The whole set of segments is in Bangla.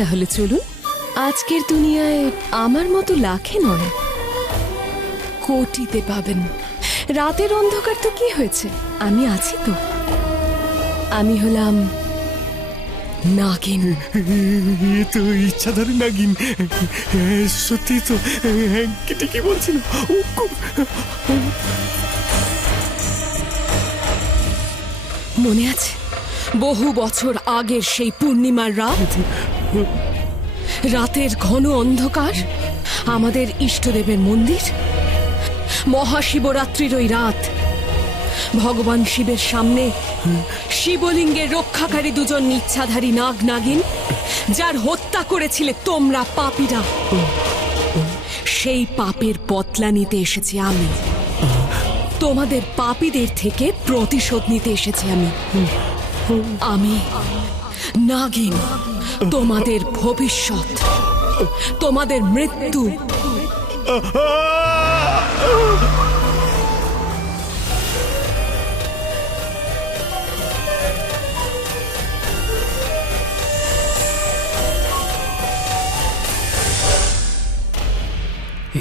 তাহলে চলুন। আজকের দুনিয়ায় আমার মতো লাখে নয়, কোটিতে পাবেন। রাতের অন্ধকার তো কি হয়েছে, আমি আছি তো। আমি হলাম নাগিন। তো ইচ্ছাধারী নাগিন। সত্যি তো, ঠিকই বলছিল। মনে আছে বহু বছর আগের সেই পূর্ণিমার রাত, রাতের ঘন অন্ধকার, আমাদের ইষ্টদেবের মন্দির, মহাশিবরাত্রির ওই রাত, ভগবান শিবের সামনে শিবলিঙ্গের রক্ষাকারী দুজন ইচ্ছাধারী নাগ নাগিন, যার হত্যা করেছিলে তোমরা পাপীরা। সেই পাপের বদলা নিতে এসেছি আমি, তোমাদের পাপীদের থেকে প্রতিশোধ নিতে এসেছি আমি নাগিন, তোমাদের ভবিষ্যৎ, তোমাদের মৃত্যু।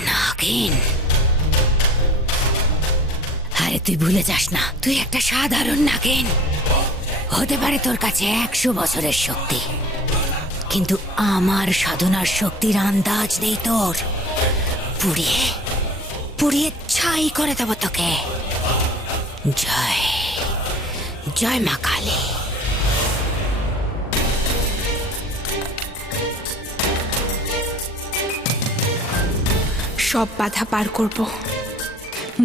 নাগিন, আরে তুই ভুলে যাস না, তুই একটা সাধারণ নাগিন। হতে পারে তোর কাছে 100 বছরের শক্তি, কিন্তু আমার সাধনার শক্তির আন্দাজ নেই তোর। পুড়িয়ে পুড়িয়ে ছাই করে দেব তোকে। জয় জয় মা কালী। সব বাধা পার করব,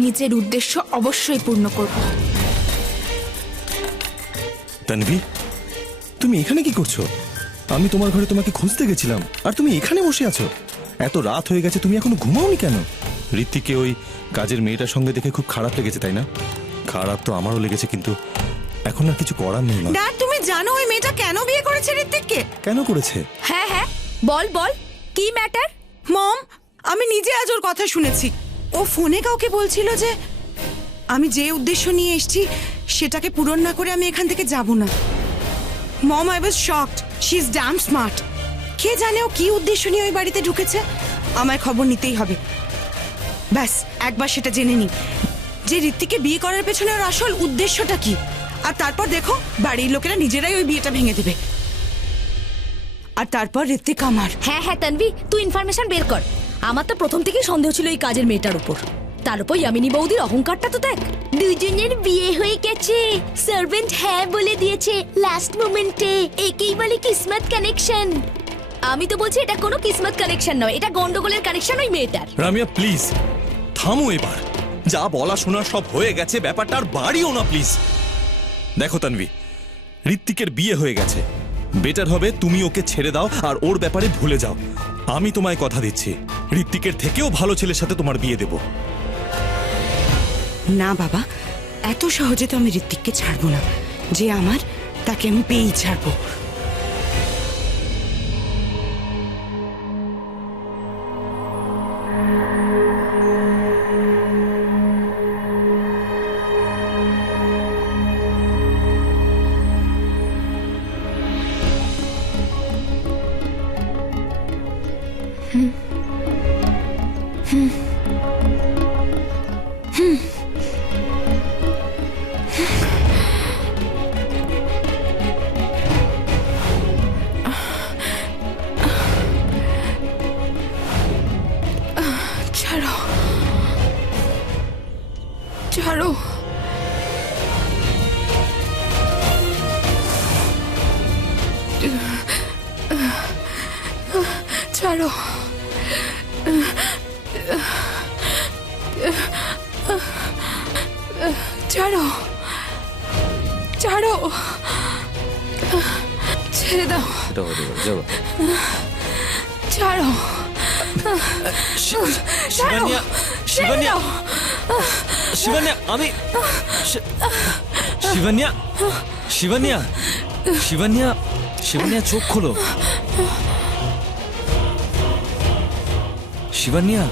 নিজের উদ্দেশ্য অবশ্যই পূর্ণ করব। তানভি, তুমি এখানে কি করছো? আমি তোমার ঘরে তোমাকে খুঁজতে গেছিলাম, আর তুমি এখানে বসে আছো। এত রাত হয়ে গেছে, তুমি এখনো ঘুমাওনি কেন? ঋত্বিককে ওই কাজের মেয়েটার সঙ্গে দেখে খুব খারাপ লেগেছে, তাই না? খারাপ তো আমারও লেগেছে, কিন্তু এখন আর কিছু করার নেই। ড্যাড, তুমি জানো ওই মেয়েটা কেন বিয়ে করেছে ঋত্বিককে? কেন করেছে? হ্যাঁ হ্যাঁ, বল বল, কি ম্যাটার? মম, আমি নিজে আজ ওর কথা শুনেছি। ও ফোনে কাউকে বলছিল যে আমি যে উদ্দেশ্য নিয়ে এসেছি সেটাকে পূরণ না করে আমি এখান থেকে যাব না। Mom, I was shocked. She is damn smart. কে জানে ও কি উদ্দেশ্য নিয়ে ওই বাড়িতে ঢুকেছে। আমার খবর নিতেই হবে। ব্যাস একবার সেটা জেনে নি যে ঋত্বিককে বিয়ে করার পেছনে ওর আসল উদ্দেশ্যটা কি, আর তারপর দেখো বাড়ির লোকেরা নিজেরাই ওই বিয়েটা ভেঙে দেবে। আর তারপর ঋত্বিক আমার। হ্যাঁ হ্যাঁ তানভি, তুই ইনফরমেশন বের কর। আমার তো প্রথম থেকেই সন্দেহ ছিল এই কাজের মেয়েটার উপর। তার উপর ইয়ামিনী বৌদির অহংকারটা তো দেখ। দুজনের বিয়ে হয়ে গেছে, সার্ভেন্ট হ্যাঁ বলে দিয়েছে লাস্ট মোমেন্টে। একেই বলে কিসমত কানেকশন। আমি তো বলছি এটা কোনো কিসমত কানেকশন নয়, এটা গন্ডগোলের কানেকশন ওই মেয়েটার। রামিয়া প্লিজ থামো এবার। যা বলা শোনা সব হয়ে গেছে, ব্যাপারটা আর বাড়িও না প্লিজ। দেখো তানভি, ঋত্বিকের বিয়ে হয়ে গেছে। বেটার হবে তুমি ওকে ছেড়ে দাও আর ওর ব্যাপারে ভুলে যাও। আমি তোমায় কথা দিচ্ছি, ঋত্বিকের থেকেও ভালো ছেলের সাথে তোমার বিয়ে দেব। না বাবা, এত সহজে তো আমি ঋত্বিককে ছাড়বো না। যে আমার, তাকে আমি পেয়েই ছাড়বো। ছাড়ো ছাড়ো, ছাড়ো, ছাড়ো, ছাড়ো, ছেড়ে দাও, ছাড়ো, শিবানিয়া, শিবানিয়া, শিবানিয়া, আমি শিবানিয়া, শিবানিয়া, শিবানিয়া, শিবানিয়া চোখ খোলো। শিবানিয়া,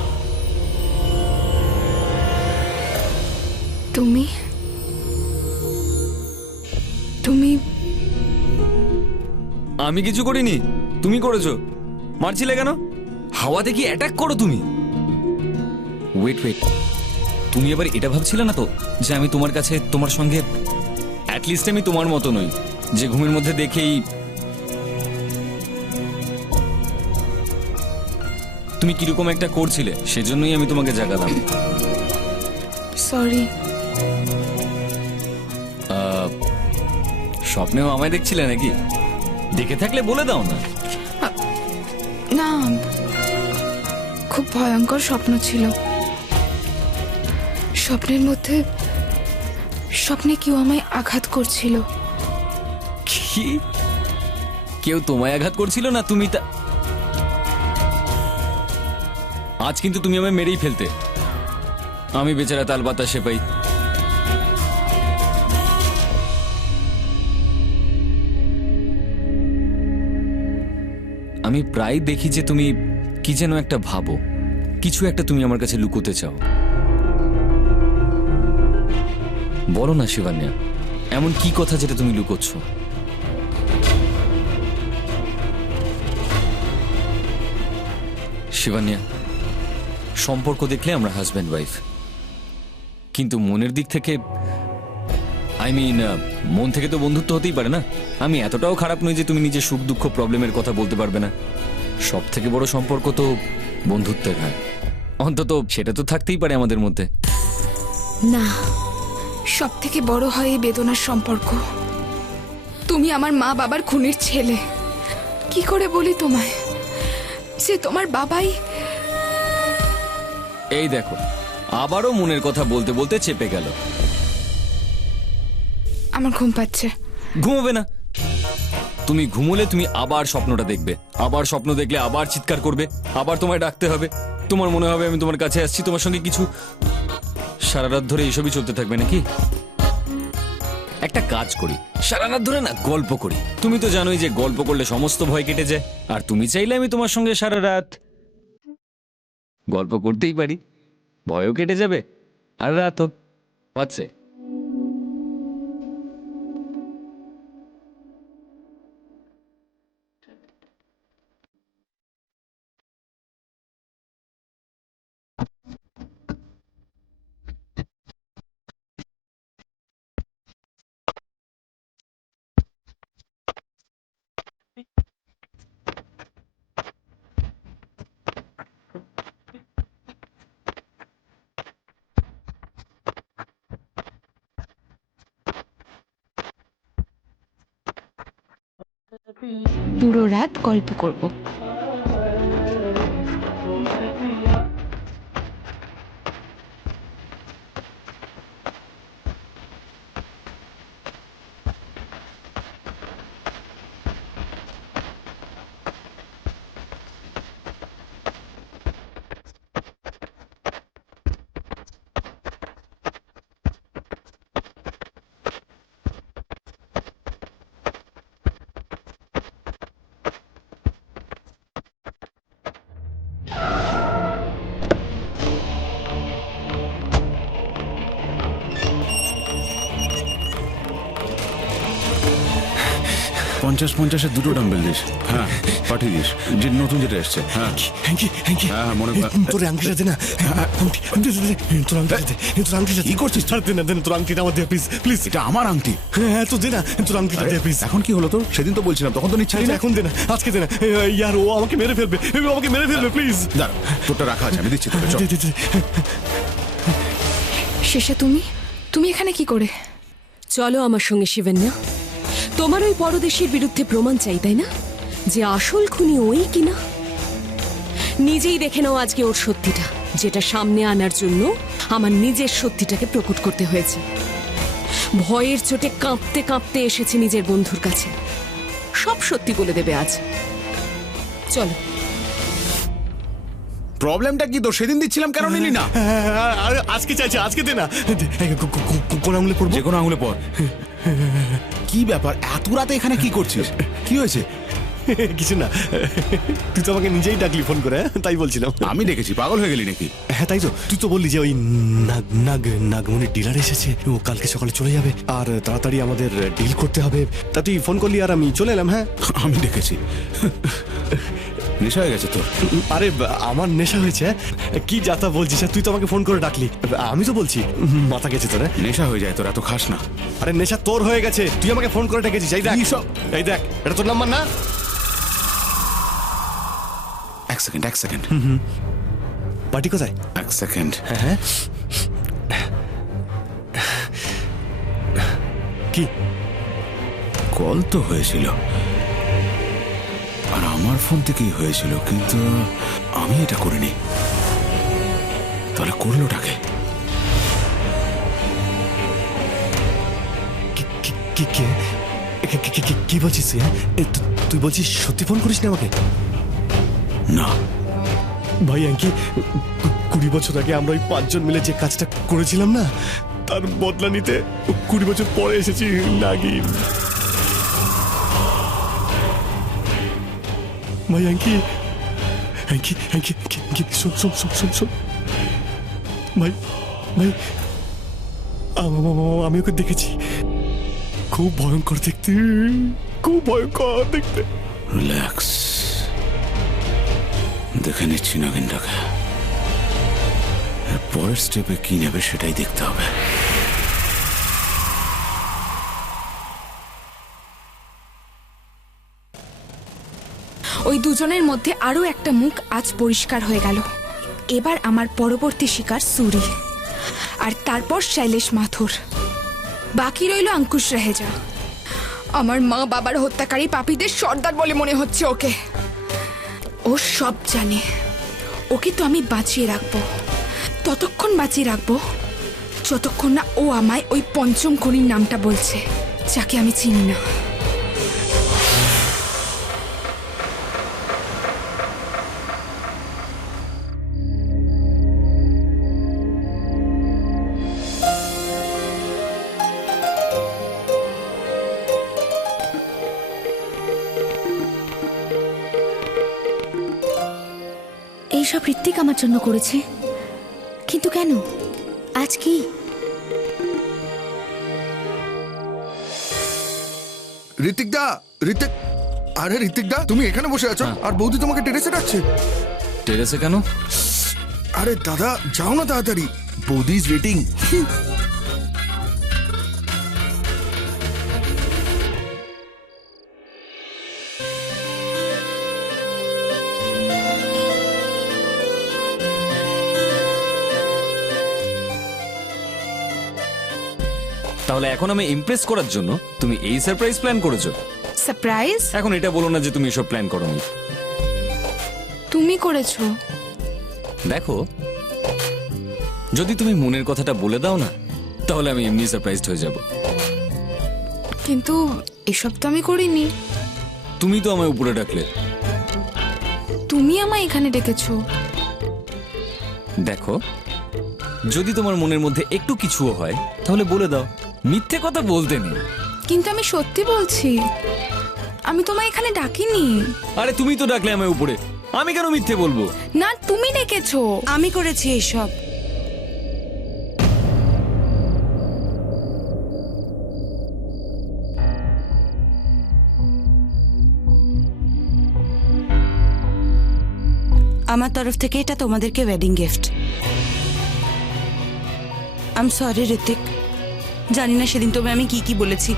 তুমি তুমি আমি কিছু করিনি। তুমি করেছো? মারছিলে কেন? হাওয়াতে কি অ্যাটাক করো তুমি? ওয়েট ওয়েট, তুমি এবার এটা ভাবছিলে না তো যে আমি তোমার কাছে তোমার সঙ্গে অ্যাটলিস্ট আমি তোমার মতো নই, যে ঘুমের মধ্যে দেখেই তুমি কিরকম একটা করছিলে, সেজন্যই আমি তোমাকে জাগালাম। সরি। স্বপ্নেও আমায় দেখছিলে নাকি? দেখে থাকলে বলে দাও না। না, খুব ভয়ঙ্কর স্বপ্ন ছিল। স্বপ্নে কেউ আমায় আঘাত করছিল। কি? কেউ তোমায় আঘাত করছিল না? তুমি তা আজ কিন্তু তুমি আমায় মেরেই ফেলতে। আমি বেচারা তাল বাতাসে পাই। আমি প্রায় দেখি যে তুমি কি যেন একটা ভাবো, কিছু একটা তুমি আমার কাছে লুকোতে চাও। বলো না শিবান্যা, এমন কি কথা যেটা তুমি লুকোচ্ছ? শিবান্যা, সম্পর্ক দেখলে আমরা হাজব্যান্ড ওয়াইফ, কিন্তু মনের দিক থেকে মন থেকে তো বন্ধুত্ব হতেই পারে না। আমি এতটাও খারাপ নই যে তুমি নিজের সুখ দুঃখ প্রবলেমের কথা বলতে পারবে না। সব থেকে বড় সম্পর্ক তো বন্ধুত্বের হয়, অন্তত সেটা তো থাকতেই পারে আমাদের মধ্যে। না, সব থেকে বড় হয় এই বেদনার সম্পর্ক। তুমি আমার মা বাবার খুনির ছেলে। কি করে বলি তোমায় যে তোমার বাবাই। এই দেখো, আবারও মনের কথা বলতে বলতে চেপে গেল। আমার ঘুম পাচ্ছে। ঘুমোবে না? তুমি ঘুমোলে তুমি আবার স্বপ্নটা দেখবে, আবার স্বপ্ন দেখলে আবার চিৎকার করবে, আবার তোমায় ডাকতে হবে। তোমার মনে হবে আমি তোমার কাছে আসছি, তোমার সঙ্গে কিছু। সারা রাত ধরে এসবই চলতে থাকবে নাকি? একটা কাজ করি, সারা রাত ধরে না গল্প করি। তুমি তো জানোই যে গল্প করলে সমস্ত ভয় কেটে যায়। আর তুমি চাইলে আমি তোমার সঙ্গে সারা রাত গল্প করতেই পারি, ভয়ও কেটে যাবে আর রাতও। আচ্ছা, পুরো রাত গল্প করব। পঞ্চাশ পঞ্চাশের দুটো ডাম্বেল দিস। হ্যাঁ, পাঠিয়ে দিস, যে নতুন যেটা এসছে। হ্যাঁ হ্যাঁ, মনে তোর আংটিটা দে না, তোর আংটিটা দে, তোর আংটিটা কি করছিস? দে না, দে না, তোর আংটিটা আমার দে প্লিজ প্লিজ। এটা আমার আংটি। হ্যাঁ তো দে না, তোর আংটিটা দে প্লিজ। এখন কি হলো তোর? সেদিন তো বলছিলাম, তখন তো নিচ্ছিলি না। এখন দে না, আজকে দে না। ইয়ার ও আমাকে মেরে ফেলবে, আমাকে মেরে ফেলবে প্লিজ। দাঁড়া, তোরটা রাখা আছে, আমি দিচ্ছি তোকে। চল। শেষে তুমি এখানে কি করে? চলো আমার সঙ্গে শিবান্যা। তোমার ওই পরদেশীর বিরুদ্ধে প্রমাণ চাই, তাই না, যে আসল খুনি ওই কিনা? নিজেই দেখে নাও আজকে ওর সত্যিটা, যেটা সামনে আনার জন্য আমার নিজের সত্যিটাকে প্রকট করতে হয়েছে। ভয়ের চোটে কাঁপতে কাঁপতে এসেছে নিজের বন্ধুর কাছে। সব সত্যি বলে দেবে আজ। চলো। প্রবলেমটা কি? তো সেদিন দিচ্ছিলাম, কেন নিলি না? আজকে চাইছে, আজকে দে না। কোন আঙুলে পড়বো? যে কোনো আঙুলে পর। কি ব্যাপার, এত রাতে এখানে কি করছিস? কি হয়েছে? কিছু না, তুই তো আমাকে নিজেই ডাকলি ফোন করে, তাই বলছিলাম। আমি দেখেছি, পাগল হয়ে গেলি নাকি? হ্যাঁ তাই তো, তুই তো বললি যে ওই নাগমণির ডিলার এসেছে, ও কালকে সকালে চলে যাবে আর তাড়াতাড়ি আমাদের ডিল করতে হবে। তা তুই ফোন করলি আর আমি চলে এলাম। হ্যাঁ আমি দেখেছি। নেশা হয়ে গেছে তোর? আরে আমার নেশা হয়েছে? কি যাতা বলছিস, তুই তো আমাকে ফোন করে ডাকলি, আমি তো বলছি মাথা গেছে তোর। নেশা হয়ে যায় তোর, এত খাস না। আরে নেশা তোর হয়ে গেছে, তুই আমাকে ফোন করে ডেকেছিস। এই দেখ, এই দেখ, এটা তোর নাম্বার না? এক সেকেন্ড। পার্টি কোথায়? এক সেকেন্ড। হ্যাঁ কি কল তো হয়েছিল আর আমার ফোন থেকেই হয়েছিল, কিন্তু আমি এটা করিনি। তাহলে করলোটাকে? কি বলছিস তুই? তুই বলছিস সত্যি ফোন করিস না আমাকে? না ভাই অ্যাঙ্কি, 20 বছর আগে আমরা ওই 5 জন মিলে যে কাজটা করেছিলাম না, তার বদলা নিতে 20 বছর পরে এসেছি নাগিন। ভাই অ্যাঙ্কি, শোন ভাই, আমি ওকে দেখেছি, খুব ভয়ঙ্কর দেখতে, রিল্যাক্স, দেখে নিচ্ছি নাগিনটাকে। পরের স্টেপে কি নেবে সেটাই দেখতে হবে। ওই দুজনের মধ্যে আরো একটা মুখ আজ পরিষ্কার হয়ে গেল। এবার আমার পরবর্তী শিকার সুরি, আর তারপর শৈলেশ মাথুর। বাকি রইল অঙ্কুশ রেহেজা। আমার মা বাবার হত্যাকারী পাপীদের সর্দার বলে মনে হচ্ছে ওকে। ও সব জানে। ওকে তো আমি বাঁচিয়ে রাখবো, ততক্ষণ বাঁচিয়ে রাখবো যতক্ষণ না ও আমায় ওই পঞ্চম খুনির নামটা বলছে, যাকে আমি চিনি না। এইসব ঋত্বিক আমার জন্য করেছে, কিন্তু কেন? আজ কি? ঋত্বিক দা, আরে ঋত্বিক দা, তুমি এখানে বসে আছো আর বৌদি তোমাকে টেরেসে ডাকছে। টেরেসে কেন? আরে দাদা যাও না তাড়াতাড়ি, বৌদি ইজ ওয়েটিং। তাহলে এখন আমি ইমপ্রেস করার জন্য তুমি এই সারপ্রাইজ প্ল্যান করেছো? সারপ্রাইজ? এখন এটা বলো না যে তুমি এসব প্ল্যান করোনি। তুমি করেছো। দেখো, যদি তুমি মনের কথাটা বলে দাও না, তাহলে আমি এমনি সারপ্রাইজড হয়ে যাব। কিন্তু এসব তো আমি করিনি। তুমি তো আমায় উপরে ডাকলে। তুমি আমায় এখানে ডেকেছো। দেখো, যদি তোমার মনের মধ্যে একটু কিছুও হয় তাহলে বলে দাও, মিথ্যে কথা বলতে নেই। কিন্তু আমি সত্যি বলছি, আমি তোমায় এখানে ডাকিনি। আরে তুমি তো ডাকলে আমায় উপরে, আমি কেন মিথ্যে বলবো? না, তুমি ডেকেছো। আমি করেছি এইসব। আমার তরফ থেকে এটা তোমাদেরকে wedding gift. I am sorry Ritwik, জানি না সেদিন তবে আমি কি বলেছি,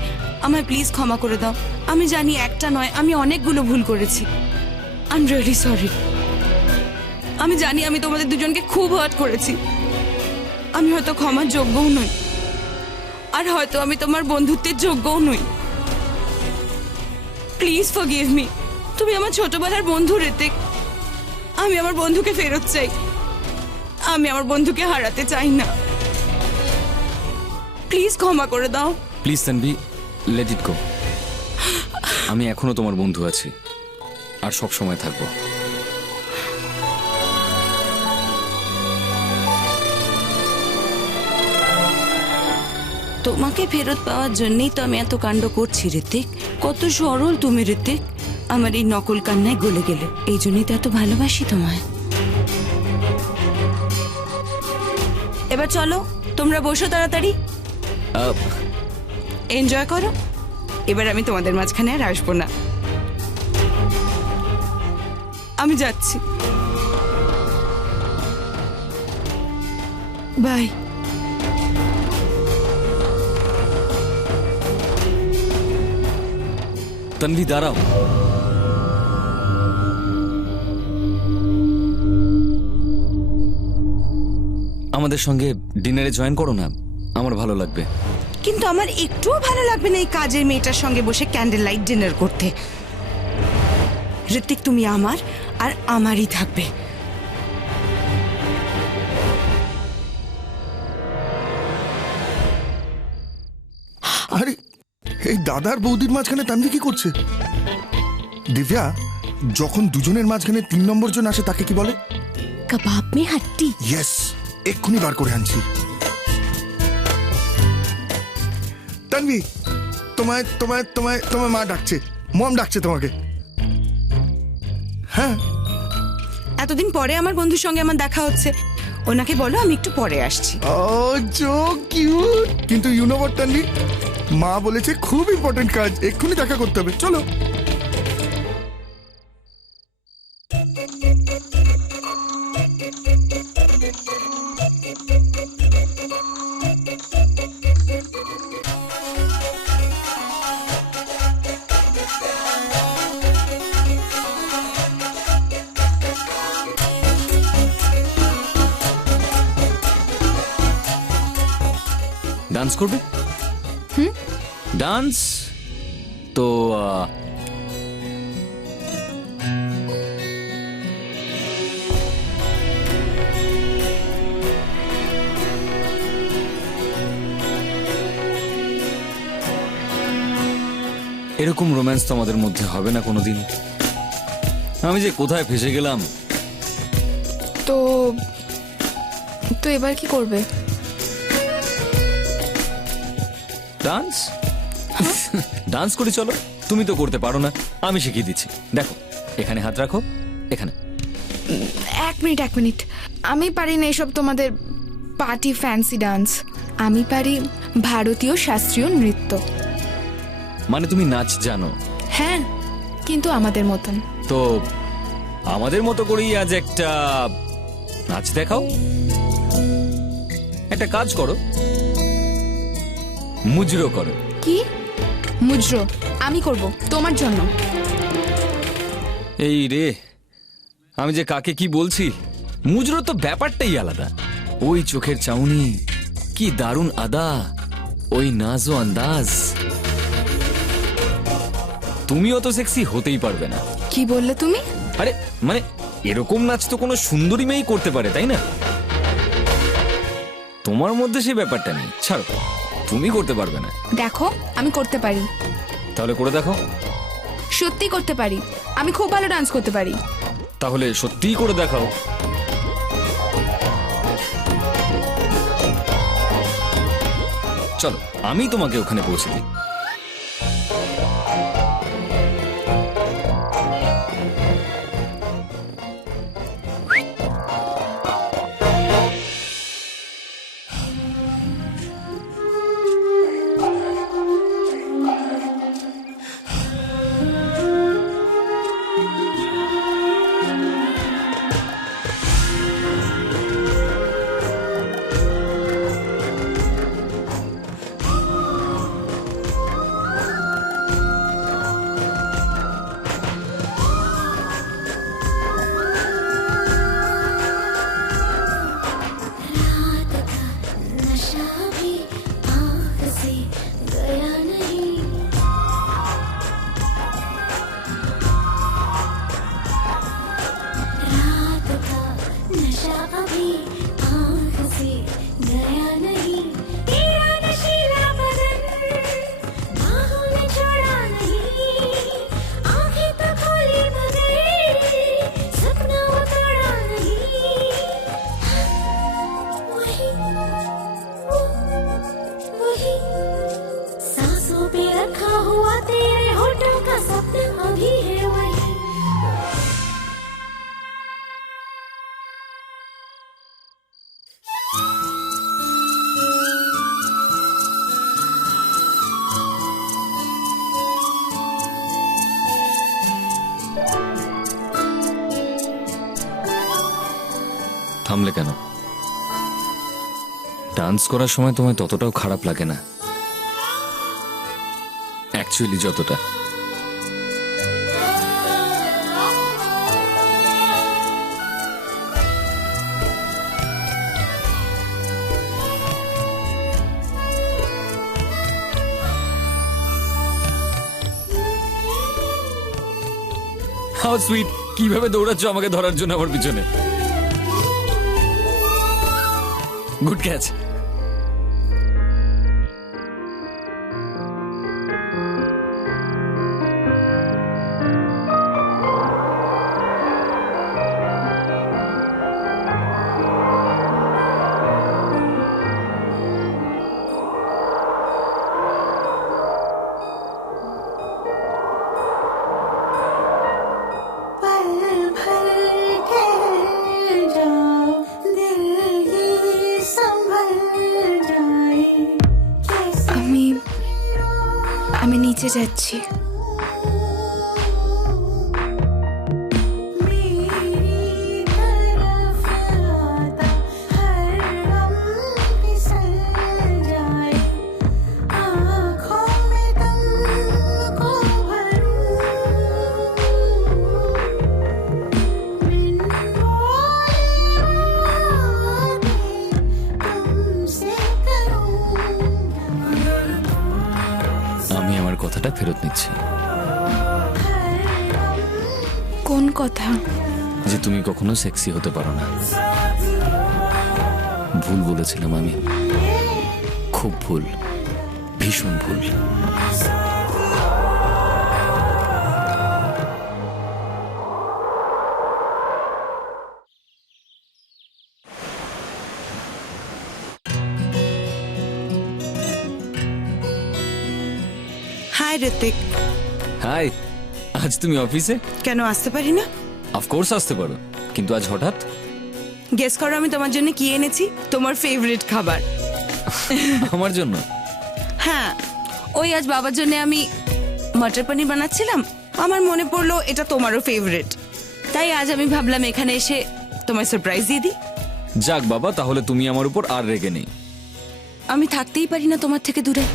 আমায় প্লিজ ক্ষমা করে দাও। আমি জানি একটা নয়, আমি অনেকগুলো ভুল করেছি। I am really sorry. আমি জানি আমি তোমাদের দুজনকে খুব হার্ট করেছি। আমি হয়তো ক্ষমার যোগ্যও নই, আর হয়তো আমি তোমার বন্ধুত্বের যোগ্যও নই। Please forgive me. তুমি আমার ছোটবেলার বন্ধু ঋত্বিক। আমি আমার বন্ধুকে ফেরত চাই, আমি আমার বন্ধুকে হারাতে চাই না। প্লিজ ক্ষমা করে দাও। প্লিজ তানভি, লেট ইট গো। আমি এখনো তোমার বন্ধু আছি আর সব সময় থাকবো। তোমাকে ফেরত পাওয়ার জন্যই তো আমি এত কাণ্ড করছি ঋত্বিক। কত সরল তুমি ঋত্বিক, আমার এই নকল কান্নায় গলে গেলে। এই জন্যই তো এত ভালোবাসি তোমায়। এবার চলো, তোমরা বসো তাড়াতাড়ি, এনজয় করো। এবার আমি তোমাদের মাঝখানে আর আসবো না, আমি যাচ্ছি। বাই। তন্বী দাঁড়াও। আমাদের সঙ্গে ডিনারে জয়েন করো না, আমার ভালো লাগবে। কিন্তু আমার একটুও ভালো লাগবে না এই কাজের মেয়েটার সঙ্গে বসে ক্যান্ডেল লাইট ডিনার করতে। ঋত্বিক, তুমি আমার আর আমারই থাকবে। আরে এই দাদার বৌদির মাঝখানে তানভি কি করছে? দিব্যা, যখন দুজনের মাঝখানে 3 নম্বর জন আসে তাকে কি বলে? কাবাব মে হাড্ডি। ইয়েস, এক্ষুনি বার করে আনছি। তানভি, তোমায় তোমায় তোমায় তোমায় মা ডাকছে, মম ডাকছে তোমাকে। হ্যাঁ, এতদিন পরে আমার বন্ধুর সঙ্গে আমার দেখা হচ্ছে, ওনাকে বলো আমি একটু পরে আসছি। ও সো কিউট। কিন্তু ইউ নো হোয়াট তানভি, মা বলেছে খুব ইম্পর্টেন্ট কাজ, এক্ষুনি দেখা করতে হবে। চলো। ডান্স করবে? ডান্স তো এরকম রোম্যান্স তো আমাদের মধ্যে হবে না কোনোদিন। আমি যে কোথায় ফেসে গেলাম। তো তো এবার কি করবে? ডান্স ডান্স করি চলো। তুমি তো করতে পারো না, আমি শিখিয়ে দিচ্ছি। দেখো, এখানে হাত রাখো, এখানে। এক মিনিট, আমি পারি না এসব তোমাদের পার্টি ফ্যান্সি ডান্স। আমি পারি ভারতীয় শাস্ত্রীয় নৃত্য। মানে তুমি নাচ জানো? হ্যাঁ, কিন্তু আমাদের মতন। তো আমাদের মতো করেই আজ একটা নাচ দেখাও। একটা কাজ করো, মুজরো করো। কি মুজরো? আমি করব তোমার জন্য? এই রে, আমি যে কাকে কি বলছি। মুজরো তো ব্যাপারটাই আলাদা। ওই চোখের চাউনি, কি দারুণ আদা, ওই নাজো আন্দাজ। তুমিও তো সেক্সি হতেই পারবে না। কি বললে তুমি? আরে মানে এরকম নাচ তো কোনো সুন্দরী মেয়েই করতে পারে, তাই না? তোমার মধ্যে সেই ব্যাপারটা নেই। ছাড়ো, তুমি করতে পারবে না। দেখো, আমি করতে পারি। তাহলে করে দেখো। সত্যি করতে পারি, আমি খুব ভালো ডান্স করতে পারি। তাহলে সত্যিই করে দেখাও। চলো, আমি তোমাকে ওখানে পৌঁছে দিই। থামলে কেন? ডান্স করার সময় তোমায় ততটাও খারাপ লাগে না অ্যাকচুয়ালি যতটা। হাউ সুইট, কিভাবে দৌড়াচ্ছ আমাকে ধরার জন্য আমার পিছনে। Good catch. আমি নিচে যাচ্ছি। আমি আমার কথাটা ফেরত নিচ্ছি। কোন কথা? যে তুমি কখনো সেক্সি হতে পারো না। ভুল বলেছিলাম আমি, খুব ভুল, ভীষণ ভুল। হাই ঋত্বিক। হাই, আজ তুমি অফিসে? কেন আসতে পারি না? অফকোর্স আসতে পারো, কিন্তু আজ হঠাৎ? গেস করো আমি তোমার জন্য কি এনেছি? তোমার ফেভারিট খাবার। আমার জন্য? হ্যাঁ, ওই আজ বাবার জন্য আমি মটর পনির বানাচ্ছিলাম, আমার মনে পড়লো এটা তোমারও ফেভারিট, তাই আজ আমি ভাবলাম এখানে এসে তোমার সারপ্রাইজ দিয়ে দিই। যাক বাবা, তাহলে তুমি আমার উপর আর রেগে নেই। আমি থাকতেই পারি না তোমার থেকে দূরে।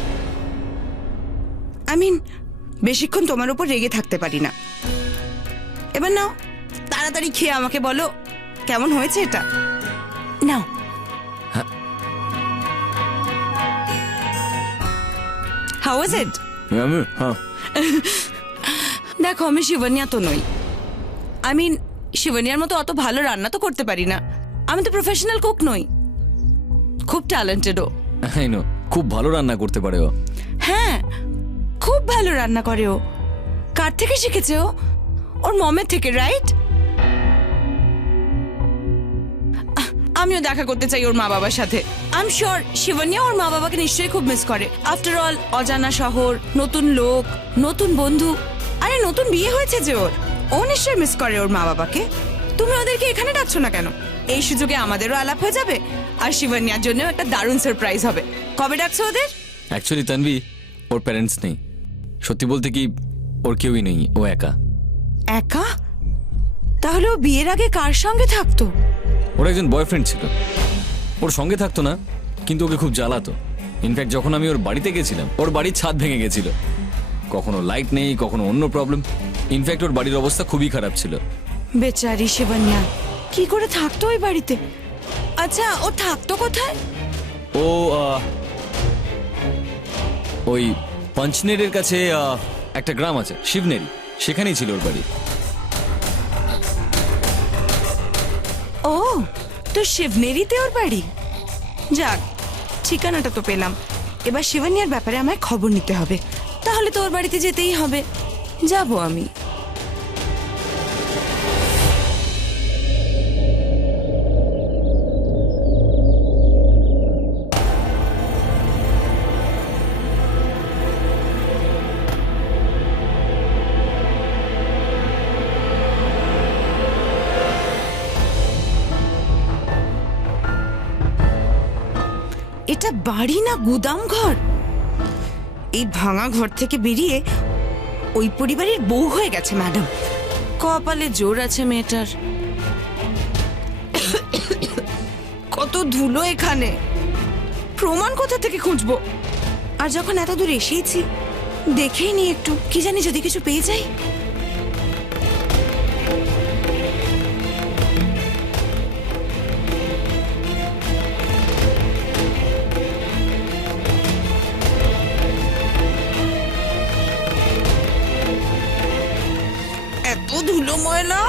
বেশিক্ষণ তোমার উপর রেগে থাকতে পারি না। এবার নাও, তাড়াতাড়ি খেয়ে আমাকে বলো কেমন হয়েছে এটা। নাও। How is it? দেখো, আমি শিবন্যা তো নই। শিবন্যার মতো অত ভালো রান্না তো করতে পারি না। আমি তো প্রফেশনাল কুক নই, খুব ট্যালেন্টেডও। খুব ভালো রান্না করতে পারে ও। হ্যাঁ, খুব ভালো রান্না করে ও। কার থেকে শিখেছে ও? ওর মমের থেকে, রাইট? আমিও দেখা করতে চাই ওর মা বাবার সাথে। আই এম শিওর শিবন্যা ওর মা বাবাকে নিশ্চয়ই খুব মিস করে। আফটার অল, অজানা শহর, নতুন লোক, নতুন বন্ধু। আরে নতুন বিয়ে হয়েছে যে ওর, ও নিশ্চয়ই মিস করে ওর মা বাবাকে। তুমি ওদেরকে এখানে ডাকছো না কেন? এই সুযোগে আমাদেরও আলাপ হয়ে যাবে, আর শিবন্যার জন্য একটা দারুণ সারপ্রাইজ হবে। কবে ডাকছো ওদের? অ্যাকচুয়ালি তানভি, ওর প্যারেন্টস নেই। সত্যি বলতে কি, ওর কেউই নেই, ও একা। একা? তাহলে ও বিয়ের আগে কার সঙ্গে থাকতো? ওর একজন বয়ফ্রেন্ড ছিল, ওর সঙ্গে থাকতো না, কিন্তু ওকে খুব জ্বালাতো। ইনফ্যাক্ট যখন আমি ওর বাড়িতে গেছিলাম, ওর বাড়ির ছাদ ভেঙে গেছিল। কখনো লাইট নেই, কখনো অন্য প্রবলেম। ইনফ্যাক্ট ওর বাড়ির অবস্থা খুবই খারাপ ছিল। বেচারি শিবন্যা, কি করে থাকতো ওই বাড়িতে? আচ্ছা, ও থাকতো কোথায়? ও ওই পঞ্চনেরের কাছে একটা গ্রাম আছে, শিবনেরি, সেখানেই ছিল ওর বাড়ি। ও, তো শিবনেরিতে ওর বাড়ি। যাক, ঠিকানাটা তো পেলাম। এবার শিবন্যার ব্যাপারে আমায় খবর নিতে হবে। তাহলে তো ওর বাড়িতে যেতেই হবে। যাবো আমি। এটা বাড়ি না গুদাম ঘর? এই ভাঙা ঘর থেকে বেরিয়ে ওই পরিবারের বউ হয়ে গেছে ম্যাডাম। কপালে জোর আছে মেয়েটার। ধুলো এখানে, প্রমাণ কোথা থেকে খুঁজবো? আর যখন এত দূর এসেইছি, দেখেই নি একটু, কি জানি যদি কিছু পেয়ে যাই। এত ধুলো ময়লা,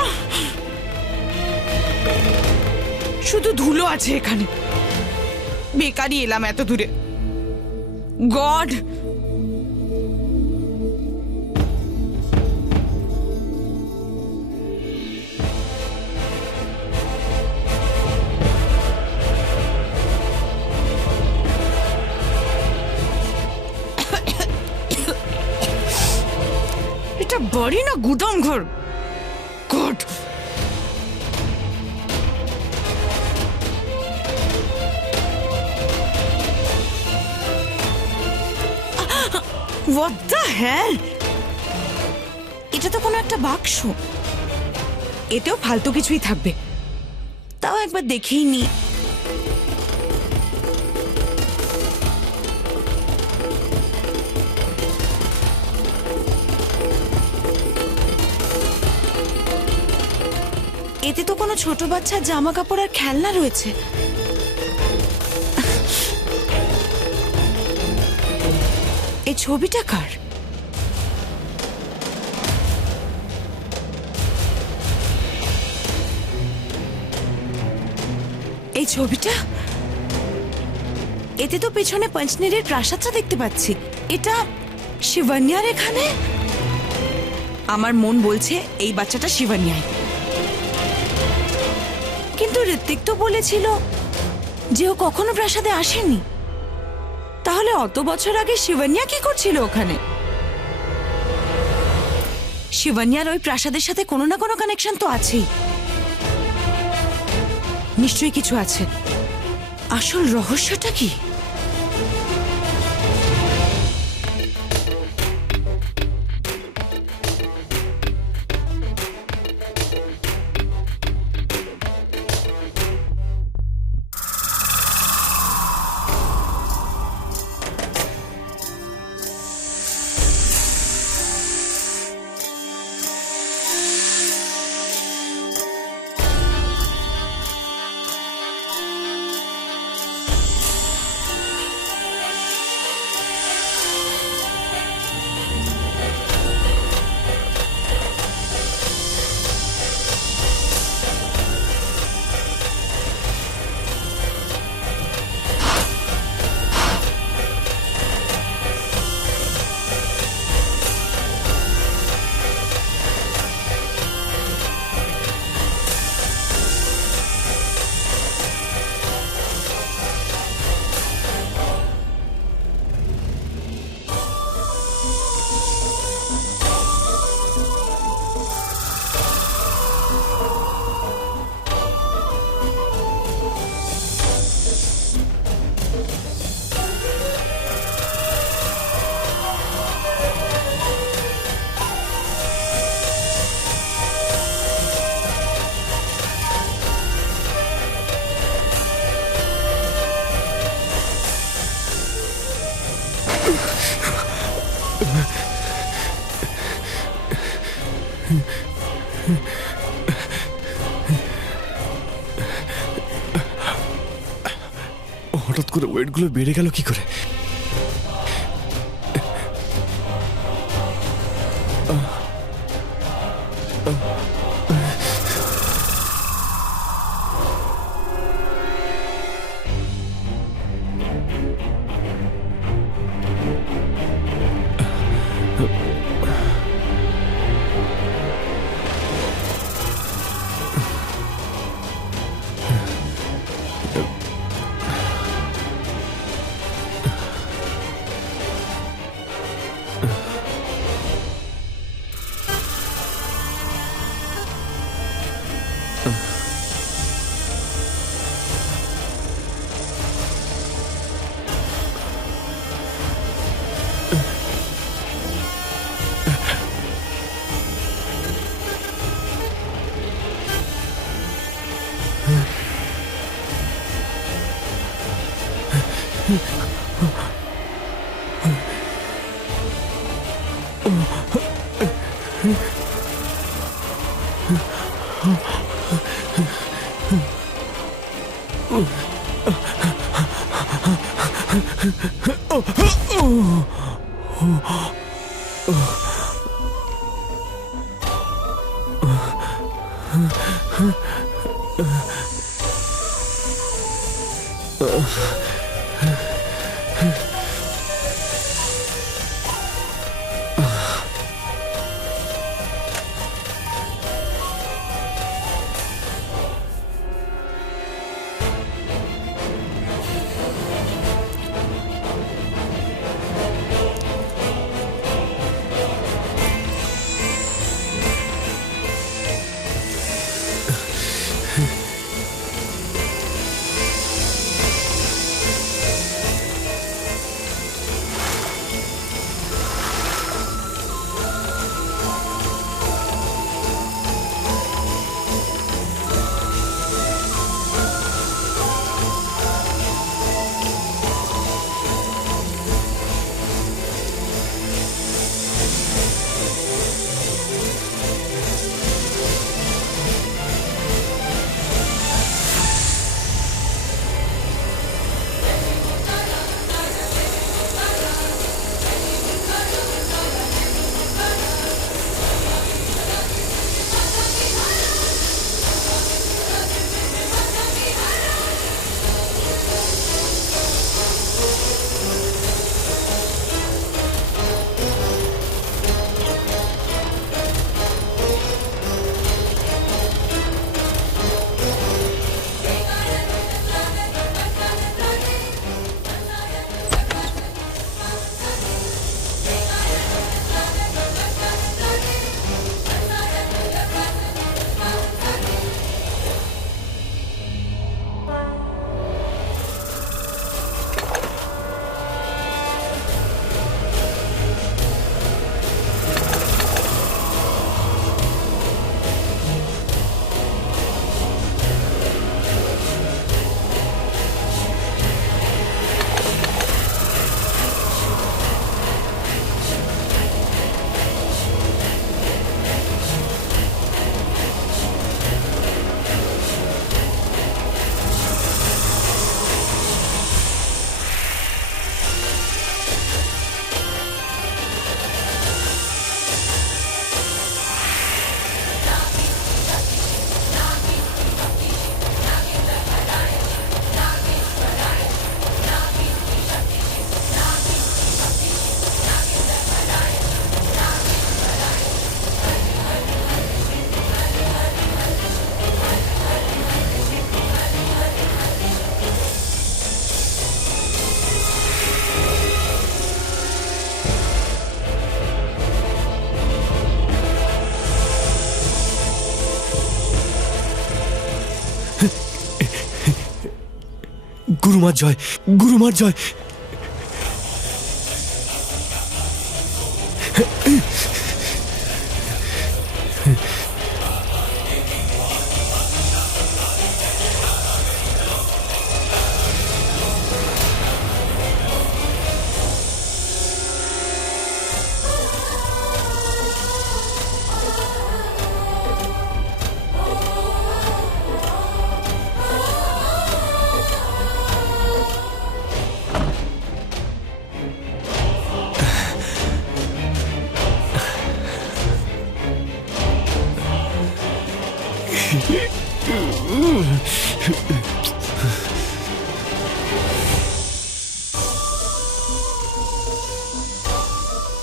শুধু ধুলো আছে এখানে। বেকারই এলাম এত দূরে। গড, এটা বাড়ি না গুদাম ঘর? God, What the hell? এটা তো কোনো একটা বাক্স। এতেও ফালতু কিছুই থাকবে, তাও একবার দেখেই নি। এতে তো কোনো ছোট বাচ্চার জামা কাপড় আর খেলনা রয়েছে। এই ছবিটা কার? এই ছবিটা, এতে তো পেছনে পঞ্চনেরের প্রাসাদটা দেখতে পাচ্ছি। এটা শিবন্যার এখানে? আমার মন বলছে এই বাচ্চাটা শিবন্যায়, কিন্তু ঋত্বিক তো বলেছিল যে ও কখনো প্রাসাদে আসেনি। তাহলে অত বছর আগে শিবন্যা কি করছিল ওখানে? শিবন্যার ওই প্রাসাদের সাথে কোনো না কোনো কানেকশন তো আছেই, নিশ্চয়ই কিছু আছে। আসল রহস্যটা কি? হঠাৎ করে ওয়েটগুলো বেড়ে গেল কি করে? গুরুমার জয়, গুরুমার জয়।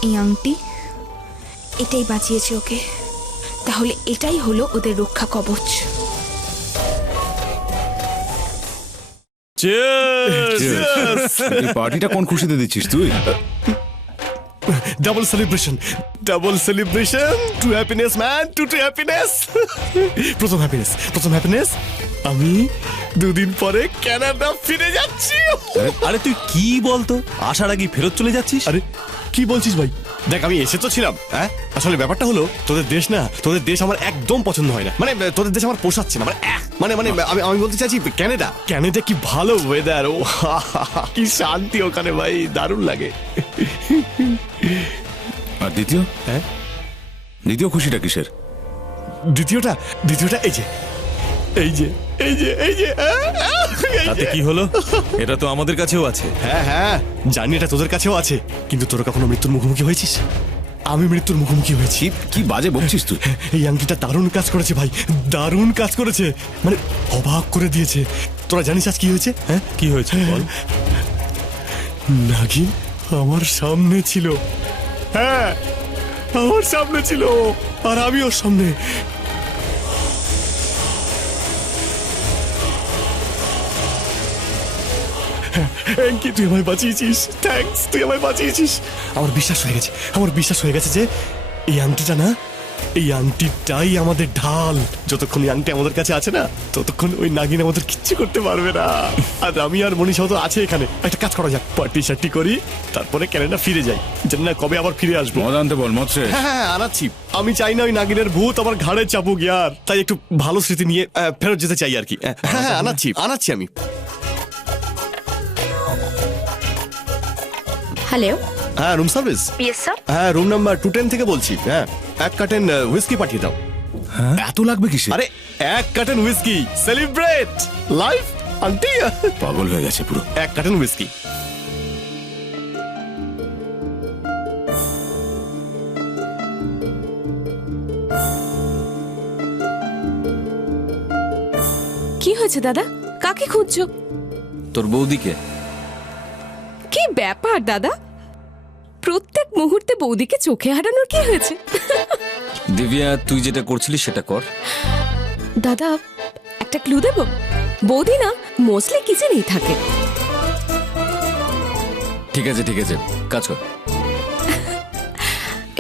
এই আংটি এটাই বাঁচিয়েছে ওকে, তাহলে এটাই হলো ওদের রক্ষা কবচ। পার্টিটা কোন খুশিতে দিচ্ছিস তুই? Double celebration, double celebration, to happiness man, to happiness. প্রথম হ্যাপিনেস, প্রথম হ্যাপিনেস, আমি দুদিন পরে কানাডা ফিরে যাচ্ছি। আরে তুই কি বলতো, আসার আগে ফেরত চলে যাচ্ছিস? আরে কি বলছিস ভাই? দেখ আমি এসে তো ছিলাম, হ্যাঁ আসলে ব্যাপারটা হলো তোদের দেশ না, তোদের দেশ আমার একদম পছন্দ হয় না, মানে তোদের দেশ আমার পোষাচ্ছে না, মানে আমি বলতে চাইছি ক্যানাডা কি ভালো ওয়েদার, ও কি শান্তি ওখানে ভাই, দারুণ লাগে। আর দ্বিতীয় হ্যাঁ দ্বিতীয় খুশিটা কিসের? দ্বিতীয়টা এই যে এই যে এই যে এই যে তাতে কি হলো? এটা তো আমাদের কাছেও আছে। হ্যাঁ হ্যাঁ জানি, এটা তোদের কাছেও আছে, কিন্তু তোরা কখনো মৃত্যুর মুখোমুখি হয়েছিস? আমি মৃত্যুর মুখোমুখি হয়েছি। কি বাজে বকছিস তুই? এই আংটিটা দারুণ কাজ করেছে ভাই, দারুণ কাজ করেছে, মানে অবাক করে দিয়েছে। তোরা জানিস আজ কি হয়েছে? হ্যাঁ কি হয়েছে বল? নাগিন আমার সামনে ছিল, হ্যাঁ আমার সামনে ছিল, আর আমি ওর সামনে। কি তুই আমায় বাঁচিয়েছিস, থ্যাঙ্কস, তুই আমায় বাঁচিয়েছিস। আমার বিশ্বাস হয়ে গেছে যে এই আংটিটা না, এই আংটিটাই আমাদের ঢাল। যতক্ষণ এই আংটি আমাদের কাছে আছে না, ততক্ষণ ওই নাগিন আমাদের কিচ্ছু করতে পারবে না। আর আমি আর মনীষাও তো আছে এখানে, একটা কাজ করা যাক, পার্টি সার্টি করি, তারপরে ক্যানাডা ফিরে যাই, জানি না কবে আবার ফিরে আসবো। মদ আনতে বল, মদ শেষ। হ্যাঁ আনাচ্ছি। আমি চাই না ওই নাগিনের ভূত আমার ঘাড়ে চাপুক ইয়ার, তাই একটু ভালো স্মৃতি নিয়ে ফেরত যেতে চাই আর কি। হ্যাঁ আনাচ্ছি আমি। হ্যালো, হ্যাঁ রুম সার্ভিস। Yes sir. হ্যাঁ রুম নাম্বার 210 থেকে বলছি। হ্যাঁ 1 কার্টন হুইস্কি পাঠিয়ে দাও। এত লাগবে কিসে? আরে 1 carton whisky, celebrate life aunty. পাগল হয়ে গেছে পুরো। 1 কার্টন হুইস্কি। কি হয়েছে দাদা? কাকে খুঁজছো? তোর বৌদিকে। কি ব্যাপার দাদা, প্রত্যেক মুহূর্তে বৌদিকে চোখে হারানোর কি হয়েছে? দিব্যা, তুই যেটা করছিলিস সেটা কর। দাদা একটা ক্লু দেব? বৌদি না মোস্টলি কিচেনেই থাকে। ঠিক আছে কাজ কর।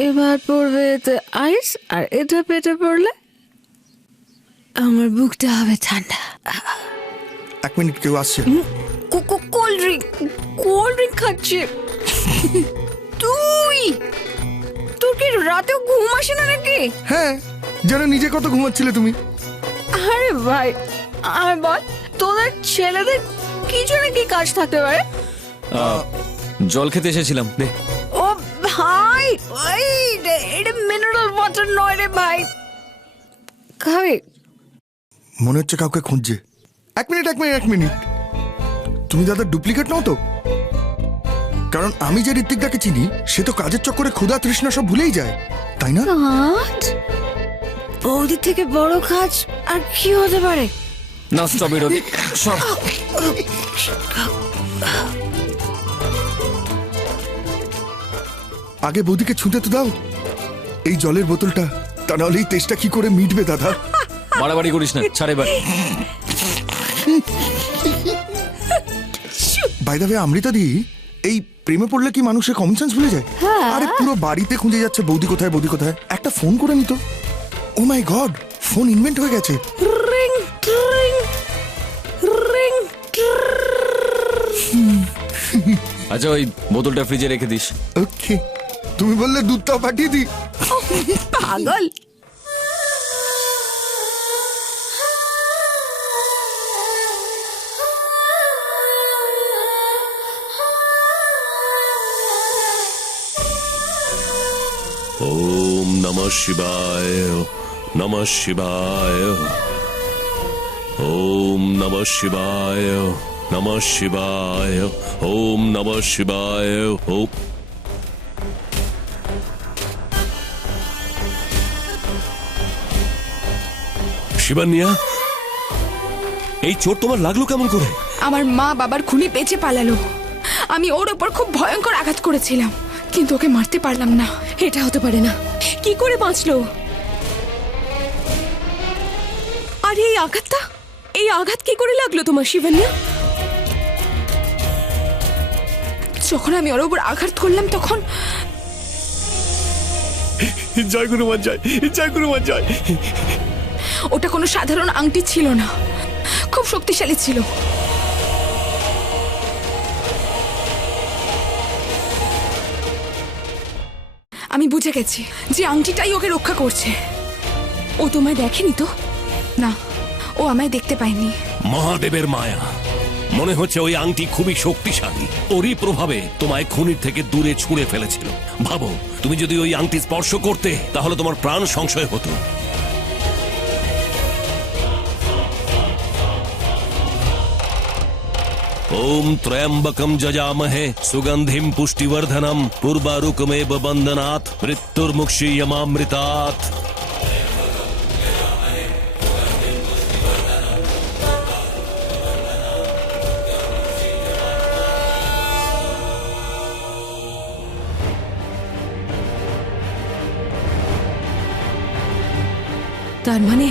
এবার পড়বে এতে আইস, আর এটা পেটে পড়লে আমার বুকটা হবে ঠান্ডা। 1 মিনিট, কেউ আসছে। কোল্ড ড্রিঙ্ক খাচ্ছে। তোর কি রাতেও ঘুম আসে না নাকি? হ্যাঁ, যেন নিজে কত ঘুমাচ্ছিলে তুমি। আরে ভাই আমি বল, তোদের ছেলেদের কিছু না কি কাজ থাকতে পারে। জল খেতে এসেছিলাম, দে। ও ভাই, এটা মিনারেল ওয়াটার নয় রে ভাই, খাবি? মনে হচ্ছে কাউকে খুঁজছে। 1 মিনিট, তুমি দাদা ডুপ্লিকেট নাও তো? কারণ আমি যে ঋত্বিকদাকে চিনি, সে তো কাজের চক্করে ক্ষুধা তৃষ্ণা সব ভুলেই যায়, তাই না? কাজ? বৌদির থেকে বড় কাজ আর কি হতে পারে? না স্ট্রবেরি রবি সব। আগে বৌদিকে ছুঁতে তো দাও এই জলের বোতলটা, তা নাহলে এই তেষ্টা কি করে মিটবে দাদা? বাড়াবাড়ি করিস না, ছাড় এবার। বাই দ্য ওয়ে, অমৃতা দি, এই প্রেমে পড়লে কি মানুষের কমন সেন্স ভুলে যায়? আরে পুরো বাড়িতে খুঁজে যাচ্ছে বৌদি কোথায়, একটা ফোন করে নিত। ও মাই গড, ফোন ইনভেন্ট হয়ে গেছে। Ring ring. আচ্ছা ওই বোতলটা ফ্রিজে রেখে দিস। ওকে, তুমি বললে দুধটাও পাঠিয়ে দিই। পাগল। ओम नमः शिवाय, नमः शिवाय, ओम नमः शिवाय, नमः शिवाय, ओम नमः शिवाय। ओम শিবানিয়া, এই চোট তোমার লাগলো কেমন করে? আমার মা বাবার খুনি বেঁচে পালালো। আমি ওর ওপর খুব ভয়ঙ্কর আঘাত করেছিলাম, কিন্তু ওকে মারতে পারলাম না। এটা হতে পারে না, কি করে বাঁচলো? আর এই আঘাত কি করে লাগলো তোমার শিবানিয়া? যখন আমি ওর ওপর আঘাত করলাম তখন জয় গুরুমান জয়, জয় গুরুমান জয়। ওটা কোনো সাধারণ আংটি ছিল না, খুব শক্তিশালী ছিল। আমি বুঝে গেছি যে আংটিটাই ওকে রক্ষা করছে। ও তোমায় দেখেনি তো? না, ও আমায় দেখতে পায়নি। মহাদেবের মায়া, মনে হচ্ছে ওই আংটি খুবই শক্তিশালী। ওরই প্রভাবে তোমায় খুনির থেকে দূরে ছুঁড়ে ফেলেছিল। ভাবো, তুমি যদি ওই আংটি স্পর্শ করতে তাহলে তোমার প্রাণ সংশয় হতো। ওম ত্র্যম্বকম যজামহে সুগন্ধিম পুষ্টিবর্ধনম পূর্বারুকমেব বন্দনাৎ মৃত্যুর্মুক্ষীয়মামৃতাৎ। তার মানে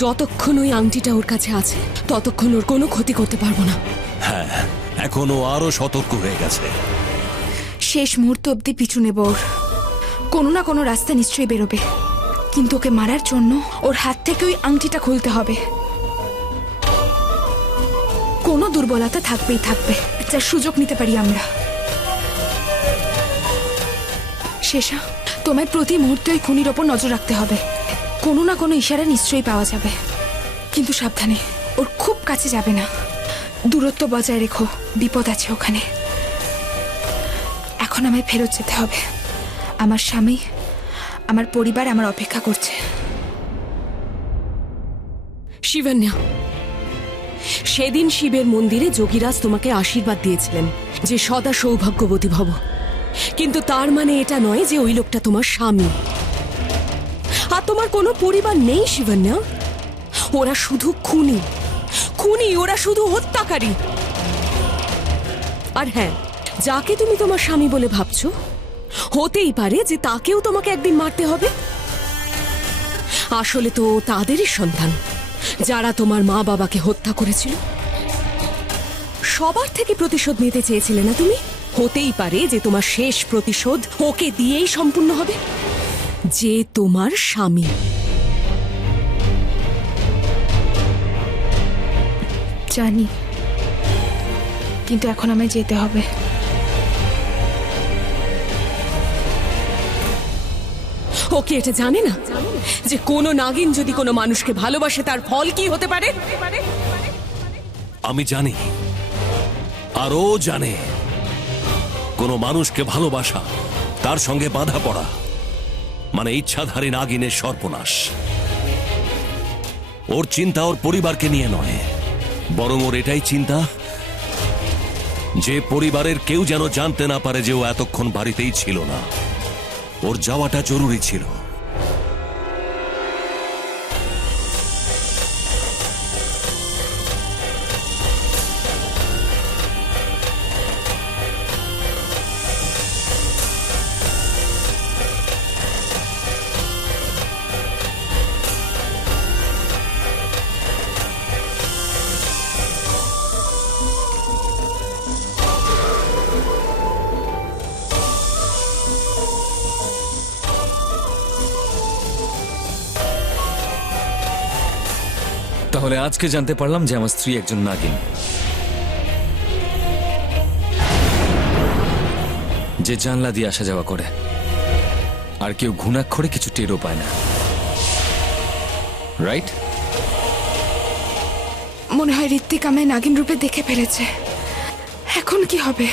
যতক্ষণ ওই আংটিটা ওর কাছে আছে ততক্ষণ ওর কোনো ক্ষতি করতে পারবো না। হ্যাঁ, এখনো আরো সতর্ক হয়ে গেছে। শেষ মুহূর্ত অব্দি পিছু নেব ওর। কোনো না কোনো রাস্তা নিশ্চয়ই বেরোবে, কিন্তু ওকে মারার জন্য ওর হাত থেকে ওই আংটিটা খুলতে হবে। কোনো দুর্বলতা থাকবেই থাকবে, যার সুযোগ নিতে পারি আমরা। শেষা, তোমায় প্রতি মুহূর্তে ওই খুনির ওপর নজর রাখতে হবে। কোনো না কোনো ইশারা নিশ্চয়ই পাওয়া যাবে, কিন্তু সাবধানে, ওর খুব কাছে যাবে না। দূরত্ব বজায় রেখো, বিপদ আছে ওখানে। এখন আমায় ফেরত যেতে হবে। আমার স্বামী, আমার পরিবার আমার অপেক্ষা করছে। শিবন্যা, সেদিন শিবের মন্দিরে যোগীরাজ তোমাকে আশীর্বাদ দিয়েছিলেন যে সদা সৌভাগ্যবতী ভব, কিন্তু তার মানে এটা নয় যে ওই লোকটা তোমার স্বামী। আর তোমার কোনো পরিবার নেই শিবন্যা। ওরা শুধু খুনি, ওরা শুধু হত্যাকারী। আর হ্যাঁ, যাকে তুমি তোমার স্বামী বলে ভাবছো, হতেই পারে যে তাকেও তোমাকে একদিন মারতে হবে। আসলে তো তাদেরই সন্তান যারা তোমার মা বাবাকে হত্যা করেছিল। সবার থেকে প্রতিশোধ নিতে চেয়েছিলে না তুমি? হতেই পারে যে তোমার শেষ প্রতিশোধ ওকে দিয়েই সম্পূর্ণ হবে, যে তোমার স্বামী। জানি, কিন্তু এখন আমায় যেতে হবে। ওকে এটা জানে না যে কোনো নাগিন যদি কোনো মানুষকে ভালোবাসে তার ফল কি হতে পারে? আমি জানি, আর ও জানে, কোনো মানুষকে ভালোবাসা, তার সঙ্গে বাঁধা পড়া মানে ইচ্ছাধারী নাগিনের সর্বনাশ। ওর চিন্তা ওর পরিবারকে নিয়ে নয়, বরং ওর এটাই চিন্তা যে পরিবারের কেউ যেন জানতে না পারে যে ও এতক্ষণ বাড়িতেই ছিল না। ওর যাওয়াটা জরুরি ছিল। তাহলে আজকে জানতে পারলাম যে আমার স্ত্রী একজন নাগিন, যে জানলা দিয়ে আসা যাওয়া করে, আর কেউ ঘুণাক্ষরে কিছু টেরও পায় না। রাইট? মনে হয় ঋত্বিক আমায় নাগিন রূপে দেখে ফেলেছে। এখন কি হবে?